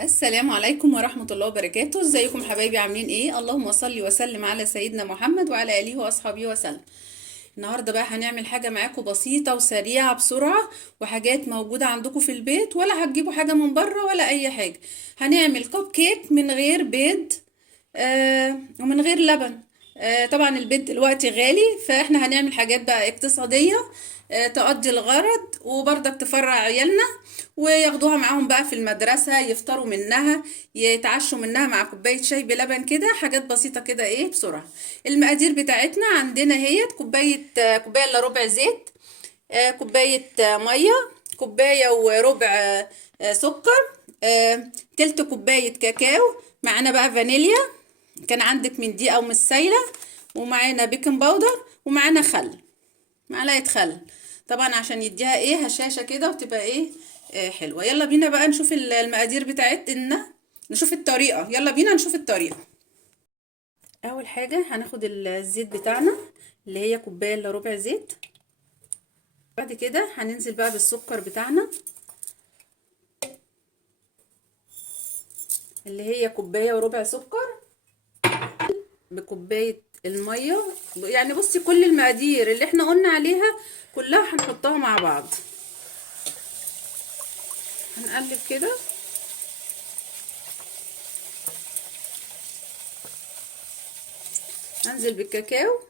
السلام عليكم ورحمة الله وبركاته. ازيكم حبايبي؟ عاملين ايه؟ اللهم صل وسلم على سيدنا محمد وعلى آله وأصحابه وسلم. النهاردة بقى هنعمل حاجة معاكم بسيطة وسريعة بسرعة، وحاجات موجودة عندكم في البيت، ولا هتجيبوا حاجة من بره ولا أي حاجة. هنعمل كوب كيك من غير بيض ومن غير لبن. طبعا البيض دلوقتي غالي، فاحنا هنعمل حاجات بقى اقتصادية تقضي الغرض، وبرضك تفرع عيالنا وياخدوها معاهم بقى في المدرسة، يفطروا منها، يتعشوا منها مع كوباية شاي بلبن كده. حاجات بسيطة كده ايه بسرعة. المقادير بتاعتنا عندنا هي كوباية، كوباية الا ربع زيت، كوباية مية، كوباية وربع سكر، تلت كوباية كاكاو، معانا بقى فانيليا كان عندك من دي او من السايلة، ومعانا بيكنج باودر، ومعانا خل، معلقة خل طبعا عشان يديها ايه هشاشة كده وتبقى ايه حلوة. يلا بينا بقى نشوف المقادير بتاعتنا، نشوف الطريقة. يلا بينا نشوف الطريقة. اول حاجة هناخد الزيت بتاعنا اللي هي كوباية الا ربع زيت. بعد كده هننزل بقى بالسكر بتاعنا اللي هي كوباية وربع سكر، بكوباية المية. يعني بصي كل المقادير اللي احنا قلنا عليها كلها هنحطها مع بعض. هنقلب كده. هنزل بالكاكاو.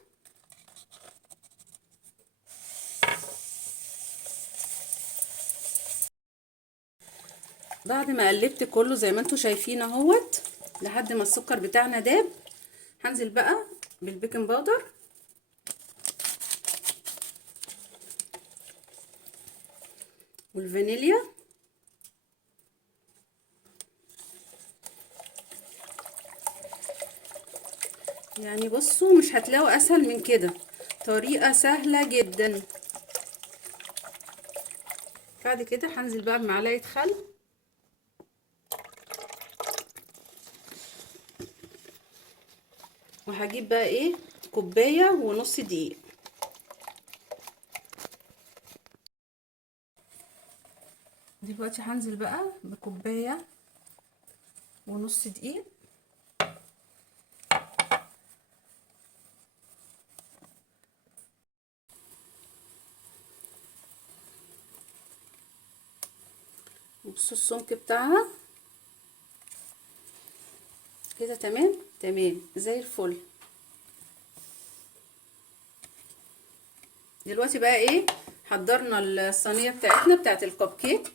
بعد ما قلبت كله زي ما انتوا شايفين اهوت لحد ما السكر بتاعنا داب، هنزل بقى بالبيكنج باودر والفانيليا. يعني بصوا مش هتلاقوا اسهل من كده، طريقة سهلة جدا. بعد كده هنزل بقى بمعلقة خل، وهجيب بقى ايه كوباية ونص دقيق. دلوقتي هنزل بقى بكوباية ونص دقيق. بصوا السمك بتاعها كده تمام تمام زي الفل. دلوقتي بقى ايه حضرنا الصينيه بتاعتنا بتاعت الكب كيك،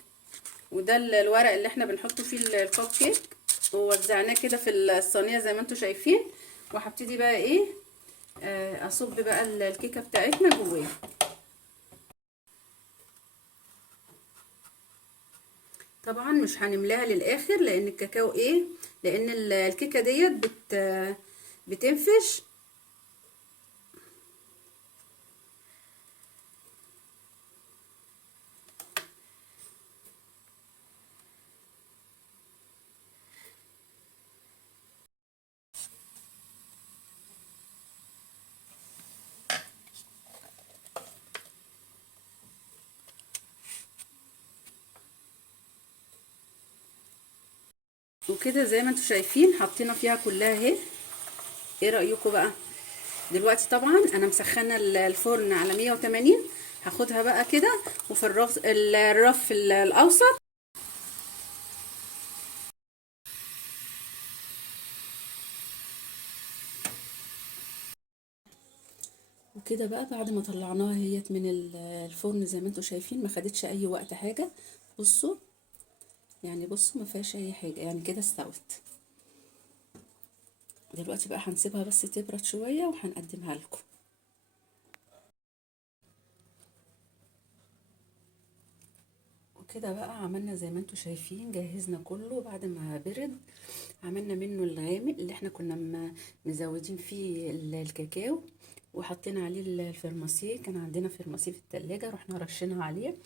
وده الورق اللي احنا بنحطه فيه الكب كيك، ووزعناه كده في الصينيه زي ما انتوا شايفين. وهبتدي بقى ايه اصب بقى الكيكه بتاعتنا جواه. طبعا مش هنملاها للاخر لان الكاكاو ايه، لان الكيكه ديت بتنفش. وكده زي ما انتوا شايفين حطينا فيها كلها اهي. ايه رأيكم بقى؟ دلوقتي طبعا انا مسخنه الفرن على 180. هاخدها بقى كده وفي الرف الاوسط. وكده بقى بعد ما طلعناها هيت من الفرن زي ما انتوا شايفين، ما خدتش اي وقت حاجه. بصوا يعني بصوا ما فيهاش اي حاجه، يعني كده استوت. دلوقتي بقى هنسيبها بس تبرد شويه وهنقدمها لكم. وكده بقى عملنا زي ما انتوا شايفين، جهزنا كله بعد ما برد. عملنا منه الغامق اللي احنا كنا مزودين فيه الكاكاو، وحطينا عليه الفرماسيه. كان عندنا فرماسيه في التلاجة رحنا رشينها عليه.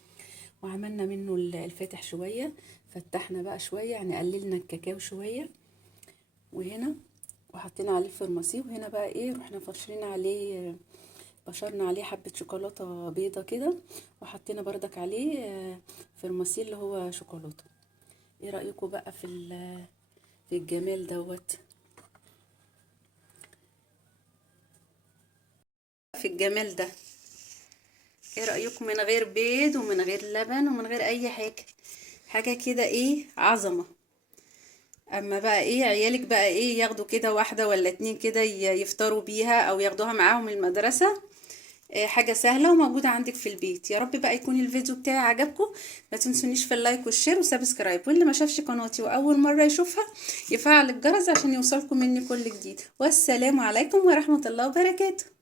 وعملنا منه الفاتح شوية، فتحنا بقى شوية يعني قللنا الكاكاو شوية. وهنا وحطينا عليه الفرماسيه، وهنا بقى ايه رحنا فرشين عليه، بشرنا عليه حبة شوكولاتة بيضة كده، وحطينا بردك عليه فرماسيه اللي هو شوكولاتة. ايه رأيكم بقى في الجمال دوت؟ في الجمال ده، ايه رأيكم؟ من غير بيض ومن غير لبن ومن غير اي حاجة كده، ايه عظمة. اما بقى ايه عيالك بقى ايه ياخدوا كده واحدة ولا اتنين كده يفطروا بيها او ياخدوها معاهم المدرسة. حاجة سهلة وموجودة عندك في البيت. يا رب بقى يكون الفيديو بتاعي عجبكم. ما تنسونيش في اللايك والشير وسبسكرايب، واللي ما شافش قناتي واول مرة يشوفها يفعل الجرس عشان يوصلكم مني كل جديد. والسلام عليكم ورحمة الله وبركاته.